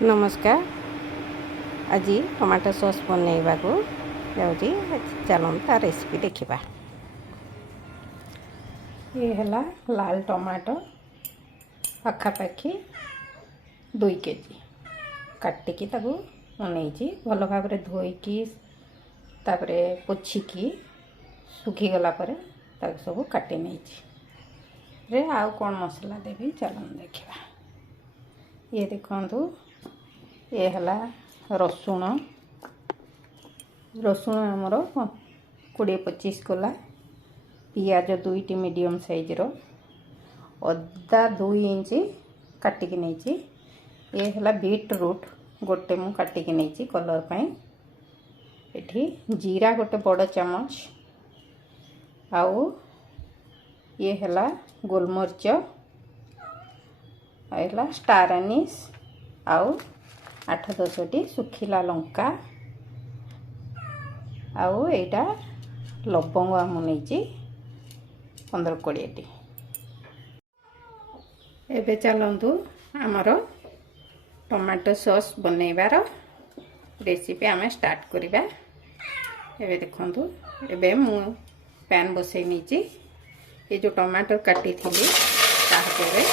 नमस्कार। आज tomato sauce बनैवा को जाऊँगी। चलते तार रेसिपी देखा। ये है लाल टमाटो पाखापाखि 2 केजी काटिकी ताकू बन भल भाव धोईकी तापरे पोछिकी सुखी गला पर सब काटी नहीं आउ कौन मसला देवी चलन देखा। ये देखु ये है रसुण रसुण आमर 20-25 कोला पियाज 2टी मीडियम साइज रो अदा 2 इंच काटिकी नहीं। ये है बीटरूट गोटे मु काटिकी नहीं कलर पाई। एठी जीरा गोटे बड़ चामच आउ ये है गोलमरीच है स्टार एनिस आउ 8-10टी सुखिला लंका आउ एटा लवंग आम नहीं 15-20टी। एबे चलतु आमर टमाटो सॉस बनैबार रेसिपी आम स्टार्ट करिबा। एबे देखंतु एबे मु पैन बसई नहीं। ये जो टमाटर काटी थी ताहारे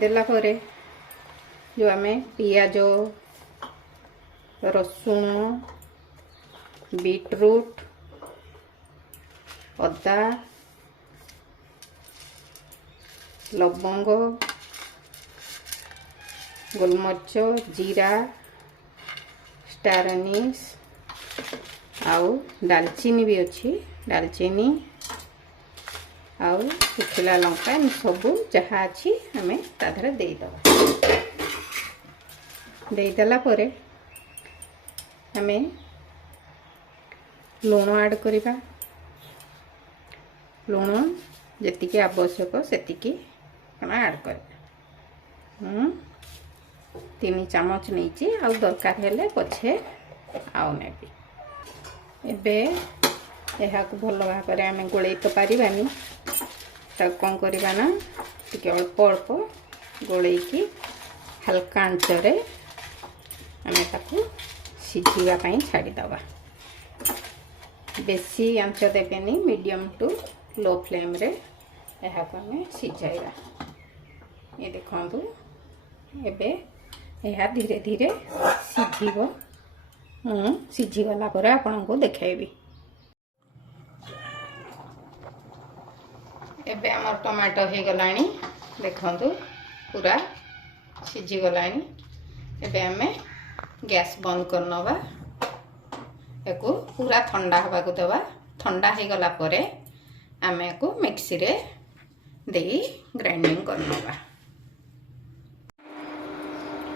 देला परे जो आम पियाज रसुण बीटरूट अदा लवंग गोलमरीच जीरा स्टार एनिस आउ दालचीनी भी अच्छी दालचीनी आउ सुखिला लंका सबू जहाँ अच्छी आम ताधर देदेला आम लुण ऐड करिबा। लुण जेतिकी आवश्यक सेतिकी ऐड कर 3 चामच नहीं आउ दरकार हेले पछे आउ नेबी। एबे यह भल भाव आम गोले तो पारिबानी कौन करवा ना टिके अल्प अल्प गोलेकी हल्का आंचरे आम ताकू सिझापी छाड़ीदबा। बेसी आंच देवेनि मीडियम टू लो फ्लेम रे यह आम सिझाइबा। ये देखंतु एबे यह धीरे धीरे सिझिबो। सिझीगला पर आपको देखाइबी। एबे आम टमाटो हो गलानी देखंतु पूरा सिझीगलानी। एबे आम गैस बंद करनवा एको पूरा ठंडा हवा को देवा। ठंडा हो गला परे आम एको मिक्सी रे देई ग्राइंडिंग करनवा।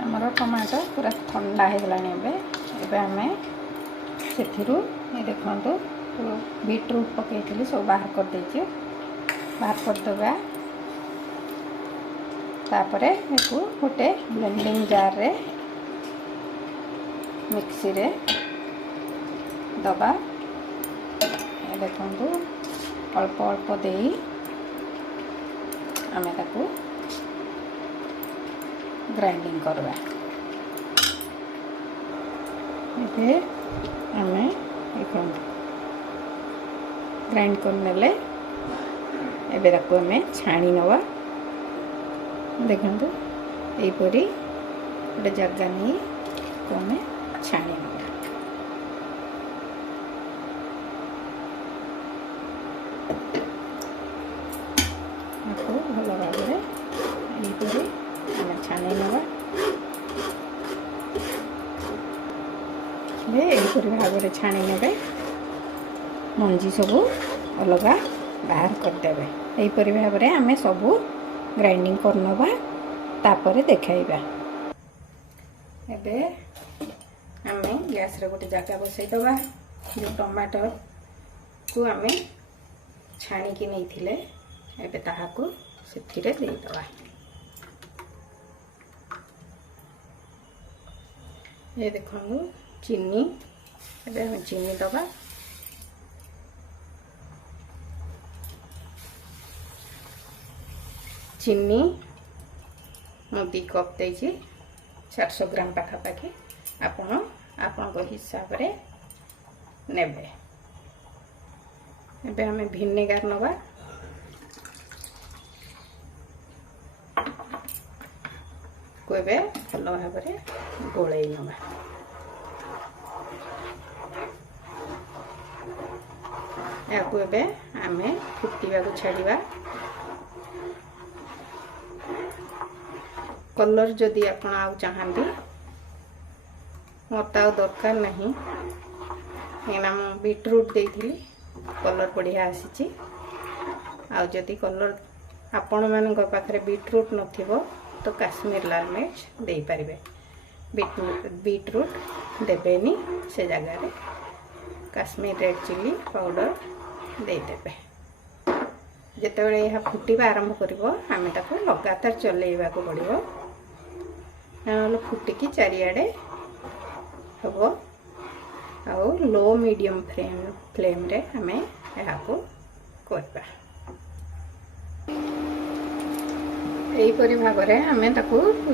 हमर टमाटो पूरा ठंडा हो गलानी। एबे आम सेथिरु ये देखंतु बीटरूट पकईली सब बाहर कर देछि। बाहर करदबा तापरे एको गोटे ब्लेंडिंग जार रे मिक्सी रे दबा। ये देखंतु अल्प अल्प देई आमे ताकू ग्राइंडिंग करबा। ये आम ग्राइंड कर नेले एबे ताकू आम छाणी नवा। देखंतु एपरी गोटे जगह नहीं आम छाणी नवा। भल भाव एपरी आम छाणी नवा। एपरी भाव छाणी ने मंजी सबू अलग बाहर करदे। यहीपरि भाव में आम सबू ग्राइंडिंग करनवा तापरे देखाइबा। एबे आम गैस रे गोटे जगह बसईदबा। जो टमाटर को आम छाणी की नहीं थिले एबे ताहाकू सेथिरे देइदबा। ये देखो चीनी एबे हम चीनी दबा। ଚିନି ମୁଁ 2 କପ୍ ଦେଇଛି 400 ଗ୍ରାମ ପାଖାପାଖି ଆପଣ ଆପଣଙ୍କ ହିସାବରେ ନେବେ। ଏବେ ଆମେ ଭିନେଗାର ନେବା। ଏବେ ଭଲ ଭାବରେ ଗୋଳେଇ ନେବା। याकू एबे आमे फुटिबाकू छाड़िबा। कलर जदि आपण आउ चाहंती मत आउ दरकार नहीं, एना म बीटरूट देइथिली कलर बढ़िया आसीची। आउ जदि कलर आपण मानक पाखरे बीटरूट नथिबो तो काश्मीर लाल मिर्च देई परिबे। बीटरूट देबेनी से जगह रे काश्मीर रेड चिली पाउडर देदेवे। जितेबाला यह फुटवा आरंभ कर आम लगातार चलैवा को पड़ो, ना फुटिकी चारिआडे हम आउ लो मीडियम फ्लेम रे आम यहाँ करवा। यहीपरि भाव में आम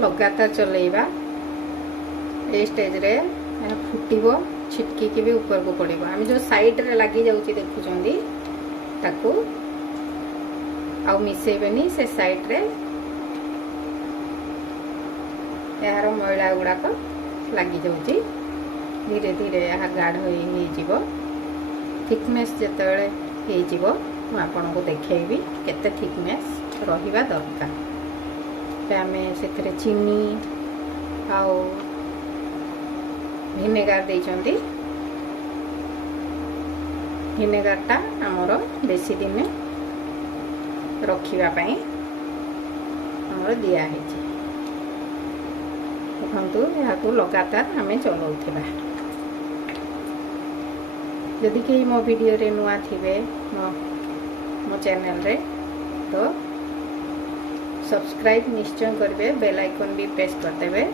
लगातार चलैवा। ये स्टेज रे फुटब छिटकी भी ऊपर को पड़ो। आम जो साइड रे लगी जाऊँगी देखुं ताकू आउ मिसेबेनी से साइड रे यार मैला गुड़ाक लगी जाऊँगी। धीरे धीरे यह गाढ़ हो थिकनेस जितेबाला हो देखी केते थिकनेस रहिबा दरकार। आम से चीनी आउ भिनेगार देइचंती। भिनेगारटा आमर बेसी दिन रखिबा पई आमर दिया है। देखंतु याकू लगातार आम चलाउथिबा। यदि कहीं मो वीडियो रे नुआ थिबे मो चैनल रे तो सब्सक्राइब निश्चय करेंगे, बेल आइकन भी प्रेस कर देबे।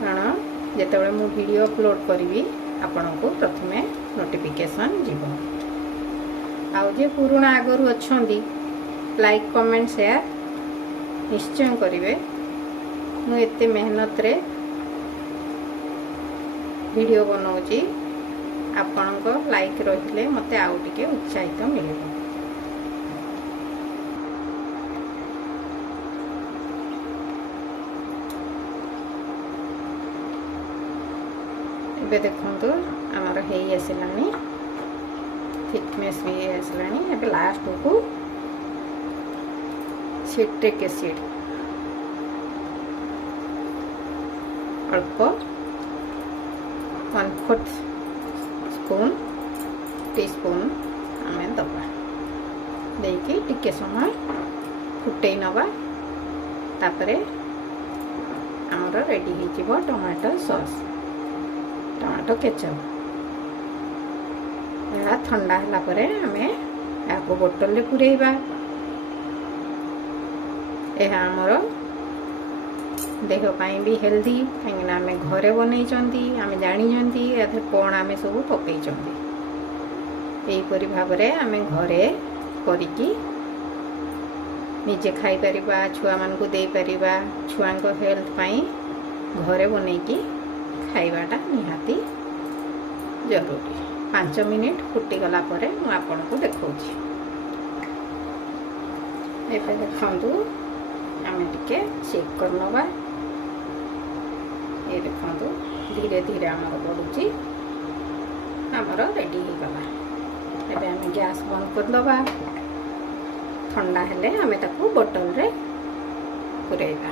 कारण जितेबाला मु वीडियो अपलोड करी आपण को प्रथमे नोटिफिकेशन जीव। आउ जे पुराना आगरू अच्छी लाइक कमेंट शेयर निश्चय करेंगे। मु एते मेहनत रे वीडियो बनाऊँगी, आपण लाइक रहिले मते आउ टिके उत्साहित मिले। ଏବେ ଦେଖନ୍ତୁ ଆମର ହେଇ ଆସିଲାଣି, थिकनेस भी आसलानी। ଏବେ लास्ट को सिट्रिक एसिड अल्प 1/4 टीस्पून आम दबा देकी टिके समय फुटई नवा। तापरे आमर रेडी हो टमाटो सॉस, टमाटो केचप। यह ठंडा है आम या बोतल में पुरेबा। यह आमर देहपाई भी हेल्दी, कहीं आम घरे बनई आम जानी कौन आम सब पकई। यहीपरि भाव में आम घरे करिकी निजे खाई परिबा, छुआ मान को दे परिबा। छुआ को हेल्थ पाई घरे बनईकी खाइबाटा निहाती जरूरी। 5 मिनिट फुटीगला मुझे आपको देखा। एबे देखंतु आम टिके चेक कर नवा। ये देखंतु धीरे धीरे आमर बढ़ुची, आमर रेडी हो गला। एबे आम गैस बंद कर दबा। ठंडा हेले आमे ताकू बोतल रे पुरेबा।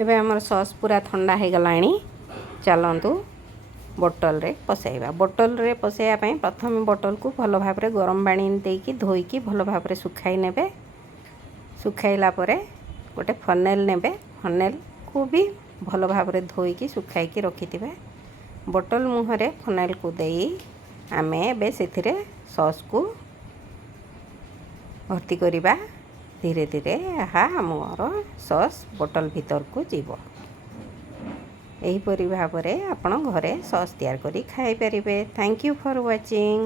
एबे आमर सॉस पूरा ठंडा हो गलानी। चलंतु बोतल रे पसैबा। बोतल रे पसैया पई प्रथम बोतल को भल भाव रे गरम पानी देकी धोईकी भल भाव रे सुखाई नेबे। सुखाइला परे गोटे फनेल नेबे। फनेल को भी भल भाव रे धोईकी सुखाईकी रखिथिबे। बोतल मुहरे फनेल को देई आमे बे सेथिरे सॉस को भर्ती करिबा। धीरे धीरे यहाँ आमर सॉस बोतल भीतर को जीव। यहीपरि भाव में आपण घरे सॉस तैयार करी खाई परिबे। Thank you for watching.